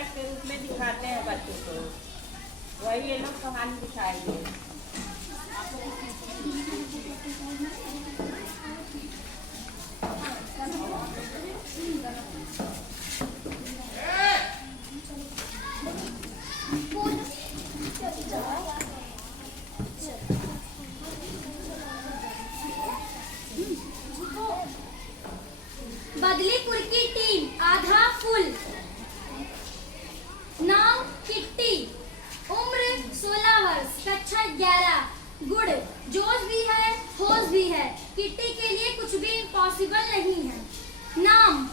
नाटक के रूप में दिखाते हैं बच्चों को, वही ये लोग कहानी दिखाएंगे। बदलीपुर की टीम आधा फुल। नाम किट्टी, उम्र 16 वर्ष, कक्षा 11। गुड़, जोश भी है होश भी है। किट्टी के लिए कुछ भी इम्पॉसिबल नहीं है। नाम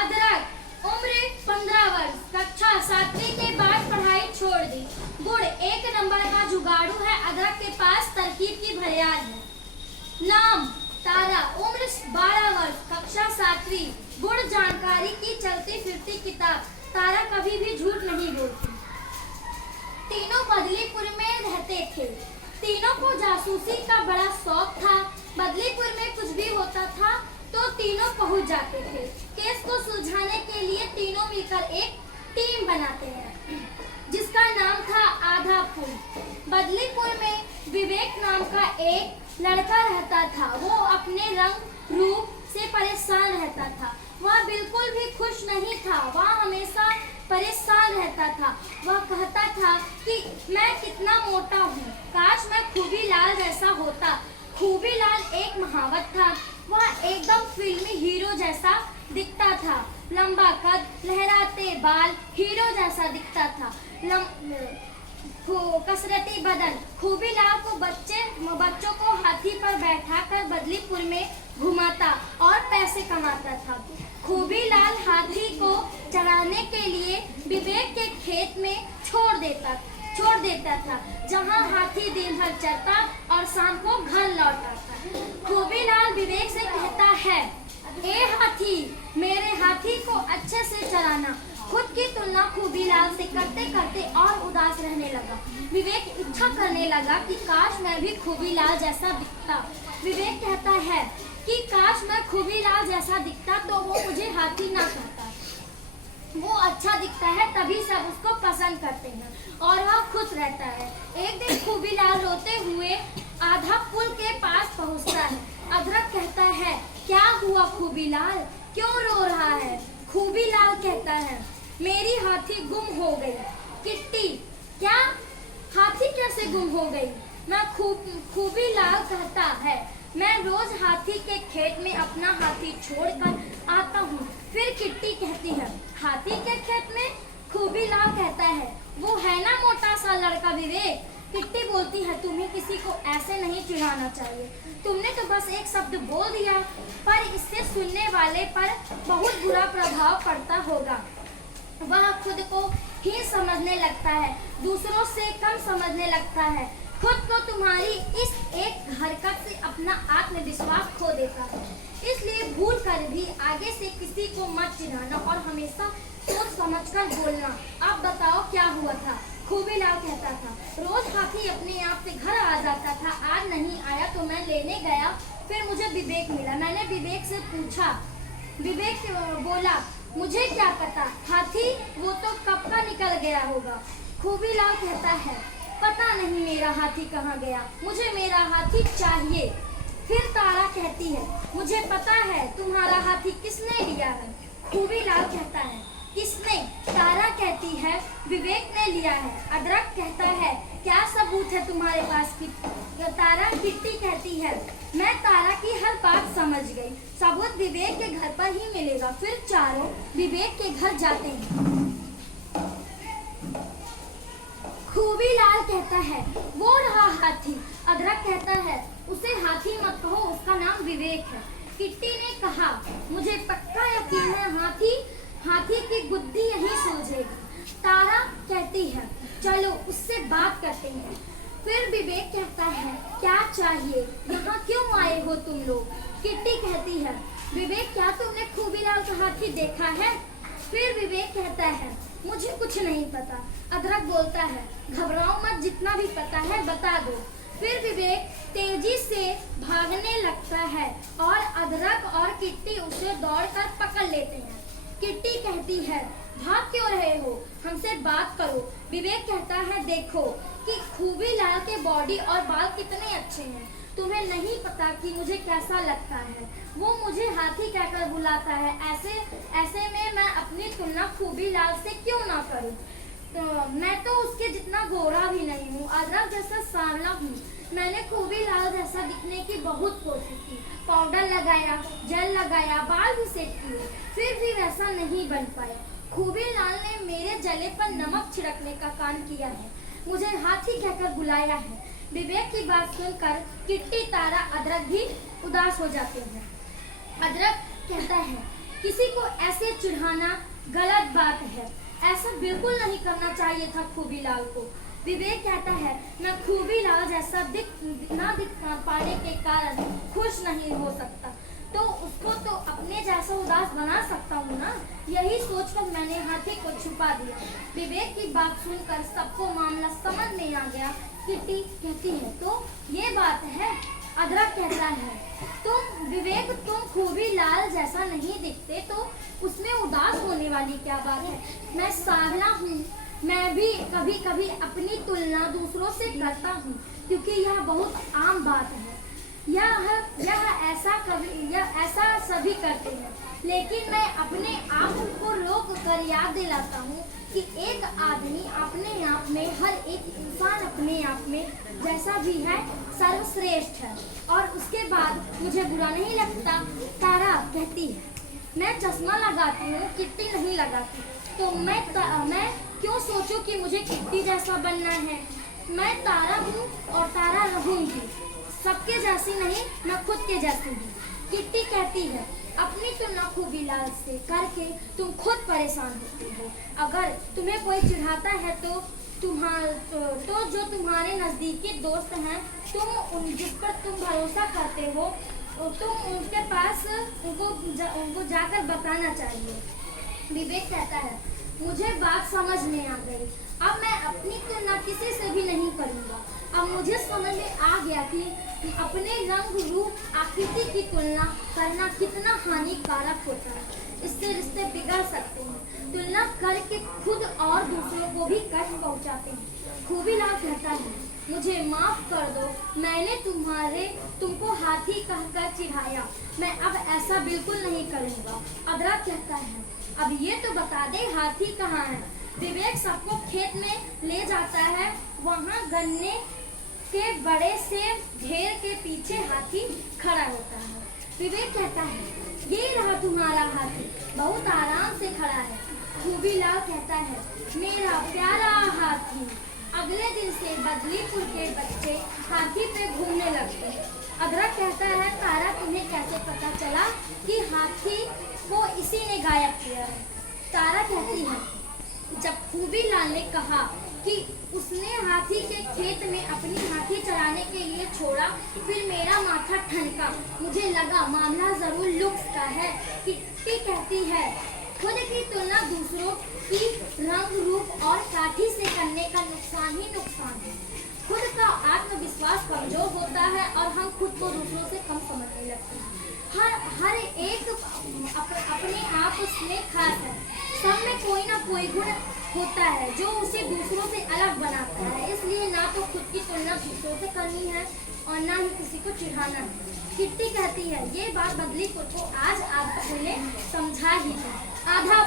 अदरक, उम्र 15 वर्ष, कक्षा 7वीं के बाद पढ़ाई छोड़ दी। गुड़, एक नंबर का जुगाड़ू है। अदरक के पास तरकीब की भरयाल है। नाम तारा, उम्र 12 वर्ष, कक्षा 7वीं। गुण, जानकारी की चलती फिरती किताब। तारा कभी भी झूठ नहीं बोलती। तीनों बदलीपुर में रहते थे। तीनों को जासूसी का बड़ा शौक था। बदलीपुर में कुछ भी होता था तो तीनों पहुंच जाते थे। केस को सुलझाने के लिए तीनों मिलकर एक टीम बनाते हैं जिसका नाम था आधा फूल। बदलीपुर में विवेक नाम का एक लड़का रहता था। वो अपने रंग रूप से परेशान रहता था। वह बिल्कुल भी खुश नहीं था। वह हमेशा परेशान रहता था। वह कहता था कि मैं कितना मोटा हूँ, काश मैं खूबीलाल जैसा होता। खूबीलाल एक महावत था। वह एकदम फिल्मी हीरो जैसा दिखता था। लंबा कद, लहराते बाल, हीरो जैसा दिखता था। कसरती बदन। खूबीलाल को बच्चों को हाथी पर बैठाकर बदलीपुर में घुमाता और पैसे कमाता था। खूबीलाल हाथी को चराने के लिए विवेक के खेत में छोड़ देता था जहां हाथी दिन भर चरता और शाम को घर लौट आता। खूबीलाल विवेक से कहता है, ए हाथी, मेरे हाथी को अच्छे से चराना। खुद की तुलना खूबीलाल से करते करते और उदास रहने लगा। विवेक इच्छा करने लगा कि काश मैं भी खूबीलाल जैसा दिखता। विवेक कहता है कि काश मैं खूबीलाल जैसा दिखता तो वो मुझे हाथी ना कहता। वो अच्छा दिखता है तभी सब उसको पसंद करते हैं और वह खुश रहता है। एक दिन खूबीलाल रोते हुए आधा पुल के पास पहुंचता है। अदरक कहता है, क्या हुआ खूबीलाल, क्यों रो रहा है? खूबीलाल कहता है, मेरी हाथी गुम हो गई। किट्टी, क्या हाथी कैसे गुम हो गई? खूबीलाल कहता है, मैं रोज हाथी के खेत में अपना हाथी छोड़कर आता हूँ। फिर किट्टी कहती है, हाथी के खेत में? खूबीलाल कहता है, वो है ना मोटा सा लड़का विवेक। किट्टी बोलती है, तुम्हें किसी को ऐसे नहीं चिढ़ाना चाहिए। तुमने तो बस एक शब्द बोल दिया, पर इससे सुनने वाले पर बहुत बुरा प्रभाव पड़ता होगा। वह खुद को ही समझने लगता है, दूसरों से कम समझने लगता है। खुद को तुम्हारी इस एक हरकत से अपना आत्मविश्वास खो देता है। इसलिए भूल कर भी आगे से किसी को मत चिढ़ाना और हमेशा सोच समझकर बोलना। अब बताओ क्या हुआ था? खूबीलाल कहता था, रोज हाथी अपने आप से घर आ जाता था। आज नहीं आया तो मैं लेने गया, फिर मुझे विवेक मिला। मैंने विवेक से पूछा। विवेक बोला, मुझे क्या पता, हाथी वो तो कब का निकल गया होगा। खूबीलाल कहता है, पता नहीं मेरा हाथी कहाँ गया, मुझे मेरा हाथी चाहिए। फिर तारा कहती है, मुझे पता है तुम्हारा हाथी किसने लिया है। खूबीलाल कहता है, किसने? तारा कहती है, विवेक ने लिया है। अदरक कहता है, क्या सबूत है तुम्हारे पास? तारा किट्टी कहती है, मैं तारा की हर बात समझ गई, सबूत विवेक के घर पर ही मिलेगा। फिर चारों विवेक के घर जाते हैं। खूबीलाल कहता है, वो रहा हाथी। अदरक कहता है, उसे हाथी मत कहो, उसका नाम विवेक है। किट्टी ने कहा, मुझे पक्का यकीन है हाथी की गुद्दी यही सुलझेगी। तारा कहती है, चलो उससे बात करते हैं। फिर विवेक कहता है, क्या चाहिए, यहाँ क्यों आए हो तुम लोग? किट्टी कहती है, विवेक, क्या तुमने खूबीलाल का हाथी देखा है? फिर विवेक कहता है, मुझे कुछ नहीं पता। अदरक बोलता है, घबराओ मत, जितना भी पता है बता दो। फिर विवेक तेजी से भागने लगता है और अदरक और किट्टी उसे दौड़कर पकड़ लेते हैं। किट्टी कहती है भाग क्यों रहे हो, हमसे बात करो। विवेक कहता है देखो कि खूबी लाल के बॉडी और बाल कितने अच्छे हैं, तुम्हें नहीं पता कि मुझे कैसा लगता है। वो मुझे हाथी कहकर बुलाता है, ऐसे में मैं अपनी तुलना खूबी लाल से क्यों ना करूं। तो मैं तो उसके जितना गोरा भी नहीं हूँ, अदरक जैसा सांवला हूँ। मैंने खूबी लाल जैसा दिखने की बहुत कोशिश की, पाउडर लगाया, जेल लगाया, बाल भी सेट किए, फिर भी वैसा नहीं बन पाया। खूबी लाल ने मेरे जले पर नमक छिड़कने का काम किया है, मुझे हाथी कहकर बुलाया है। विवेक की बात सुनकर किट्टी, तारा, अदरक भी उदास हो जाते हैं। अदरक कहता है किसी को ऐसे चिढ़ाना गलत बात है, ऐसा बिल्कुल नहीं करना चाहिए था खूबी लाल को। विवेक कहता है मैं खूबी लाल जैसा दिख पाने के कारण खुश नहीं हो सकता, तो उसको तो अपने जैसा उदास बना सकता हूँ ना। यही सोचकर मैंने हाथी को छुपा दिया। विवेक की बात सुनकर सबको मामला समझ में आ गया। किट्टी कहती है तो ये बात है। अदरक कहता है तुम खूबी लाल जैसा नहीं दिखते तो उसमें उदास होने वाली क्या बात है। मैं सांवला हूँ, मैं भी कभी कभी अपनी तुलना दूसरों से करता हूँ, क्योंकि यह बहुत आम बात है। यह ऐसा सभी करते हैं, लेकिन मैं अपने आप को रोक कर याद दिलाता हूँ कि एक आदमी अपने आप में, हर एक इंसान अपने आप में जैसा भी है सर्वश्रेष्ठ है, और उसके बाद मुझे बुरा नहीं लगता। तारा कहती है मैं चश्मा लगाती हूँ, किट्टी नहीं लगाती, तो मैं क्यों सोचूं कि मुझे किट्टी जैसा बनना है। मैं तारा हूँ और तारा रहूंगी, सबके जैसी नहीं, मैं खुद के जैसी हूँ। किट्टी कहती है अपनी तुलना खूबी लाल से करके तुम खुद परेशान होती हो। अगर तुम्हें कोई चिढ़ाता है तो जो तुम्हारे नजदीकी दोस्त हैं, जिस पर तुम भरोसा करते हो, तुम उनके पास उनको जाकर बताना चाहिए। विवेक कहता है मुझे बात समझ में आ गई, अब मैं अपनी तुलना किसी से भी नहीं करूँगा। अब मुझे समझ में आ गया कि अपने रंग रूप आकृति की तुलना करना कितना हानिकारक होता है, इससे रिश्ते बिगड़ सकते हैं। तुलना करके खुद और दूसरों को भी कष्ट पहुंचाते हैं। खूबी लाल कहता है मुझे माफ कर दो, मैंने तुमको हाथी कहकर चिढ़ाया, मैं अब ऐसा बिल्कुल नहीं करूँगा। अदरक कहता है अब ये तो बता दे हाथी कहाँ है। विवेक सबको खेत में ले जाता है, वहाँ गन्ने के बड़े से ढेर के पीछे हाथी खड़ा होता है। विवेक कहता है ये रहा तुम्हारा हाथी, बहुत आराम से खड़ा है। खूबी लाल कहता है मेरा प्यारा हाथी। अगले दिन से बदलीपुर के बच्चे हाथी पे घूमने लगते। अदरक कहता है तारा तुम्हें कैसे पता चला कि हाथी को इसी ने गायब किया है। तारा कहती है जब खूबी लाल ने कहा कि उसने हाथी के खेत में अपनी हाथी चराने के लिए छोड़ा, फिर मेरा माथा ठनका, मुझे लगा मामला जरूर लुक्स का है। किट्टी कहती है खुद की तुलना दूसरों की रंग रूप और काठी से करने का नुकसान ही नुकसान है। खुद का आत्मविश्वास कमजोर होता है और हम खुद को दूसरों से कम समझने लगते हैं। हर एक अपने आप में खास है, सब में कोई ना कोई गुण होता है जो उसे दूसरों से अलग बनाता है। इसलिए ना तो खुद की तुलना दूसरों से करनी है और ना ही किसी को चिढ़ाना है। किट्टी कहती है ये बात बदलीपुर को आज आप ने समझा ही है। आधा